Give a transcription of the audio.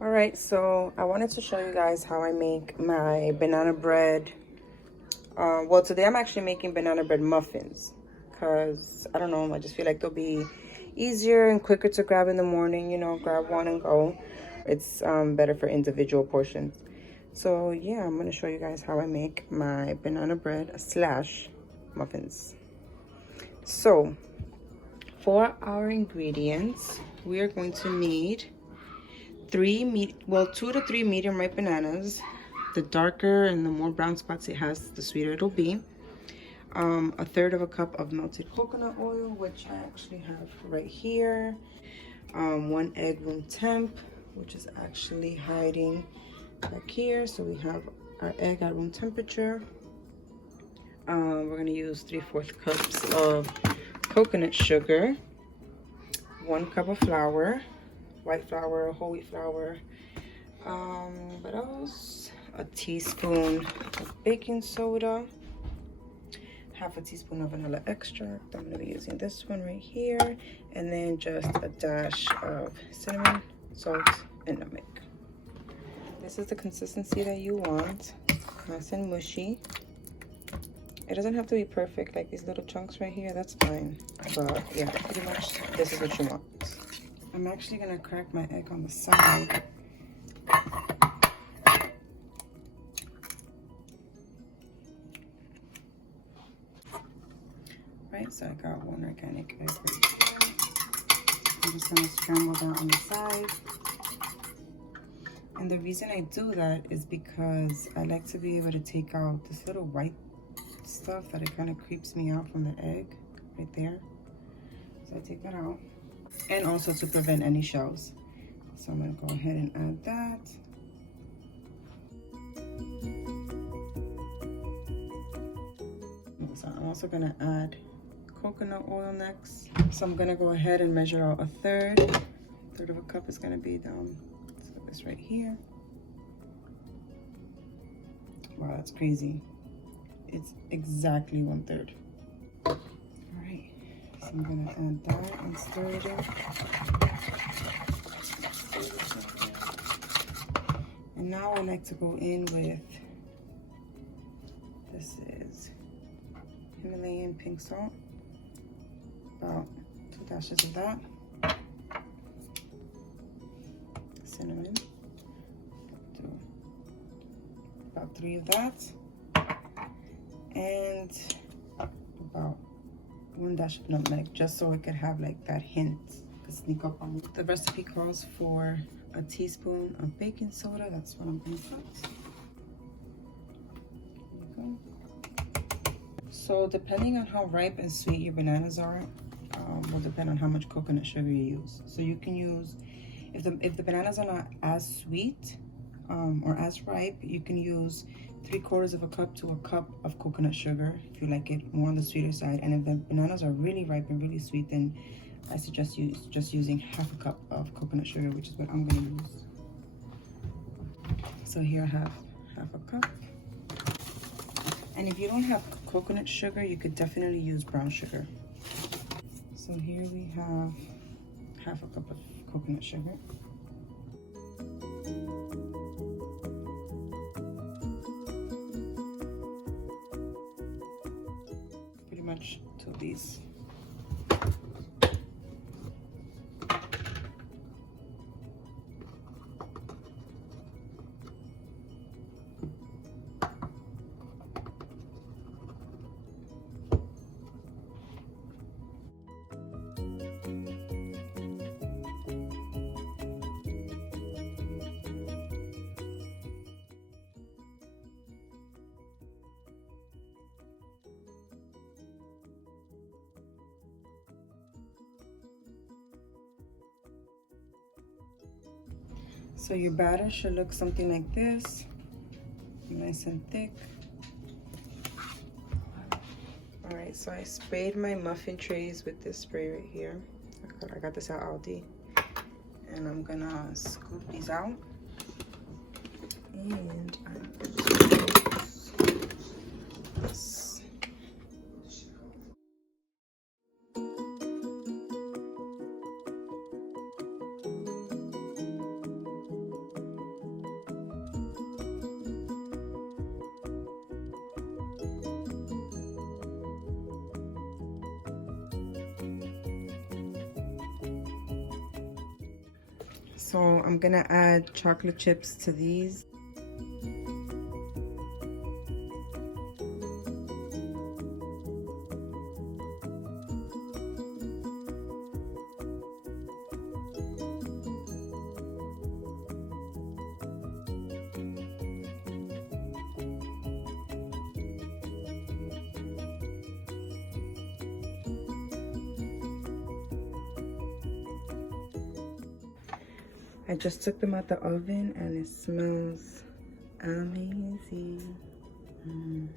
All right, so I wanted to show you guys how I make my banana bread. Well, today I'm actually making banana bread muffins because I don't know, I just feel like they'll be easier and quicker to grab in the morning, you know, grab one and go. It's better for individual portions. So yeah, I'm gonna show you guys how I make my banana bread slash muffins. So for our ingredients, we are going to need 2 to 3 medium ripe bananas. The darker and the more brown spots it has, the sweeter it'll be. A third of a cup of melted coconut oil, which I actually have right here. 1 egg room temp, which is actually hiding back here. So we have our egg at room temperature. We're gonna use 3/4 cups of coconut sugar, 1 cup of flour, white flour, whole wheat flour. What else? A teaspoon of baking soda, half a teaspoon of vanilla extract. I'm gonna be using this one right here, and then just a dash of cinnamon, salt, and nutmeg. This is the consistency that you want, nice and mushy. It doesn't have to be perfect, like these little chunks right here, that's fine. But yeah, pretty much this is what you want. I'm actually gonna crack my egg on the side. Right, so I got 1 organic egg right here. I'm just gonna scramble that on the side. And the reason I do that is because I like to be able to take out this little white stuff that it kind of creeps me out from the egg right there. So I take that out. And also to prevent any shells. So I'm gonna go ahead and add that. So I'm also gonna add coconut oil next. So I'm gonna go ahead and measure out a third. Third of a cup is gonna be down, so this right here. Wow, that's crazy. It's exactly 1/3. All right, so I'm gonna add that and stir it in. And now I like to go in with, this is Himalayan pink salt, about 2 dashes of that. Cinnamon, do about 3 of that, and about 1 dash of nutmeg, just so it could have like that hint to sneak up on me. The recipe calls for a teaspoon of baking soda. That's what I'm gonna put. There you go. So depending on how ripe and sweet your bananas are, will depend on how much coconut sugar you use. So you can use, if the bananas are not as sweet or as ripe, you can use 3/4 of a cup to a cup of coconut sugar if you like it more on the sweeter side. And if the bananas are really ripe and really sweet, then I suggest just using 1/2 cup of coconut sugar, which is what I'm gonna use. So here I have 1/2 cup. And if you don't have coconut sugar, you could definitely use brown sugar. So here we have 1/2 cup of coconut sugar. Pretty much 2 of these. So your batter should look something like this, nice and thick. All right, so I sprayed my muffin trays with this spray right here. I got this at Aldi. And I'm gonna scoop these out. And I'm going to use this. So I'm gonna add chocolate chips to these. I just took them out the oven and it smells amazing. Mm.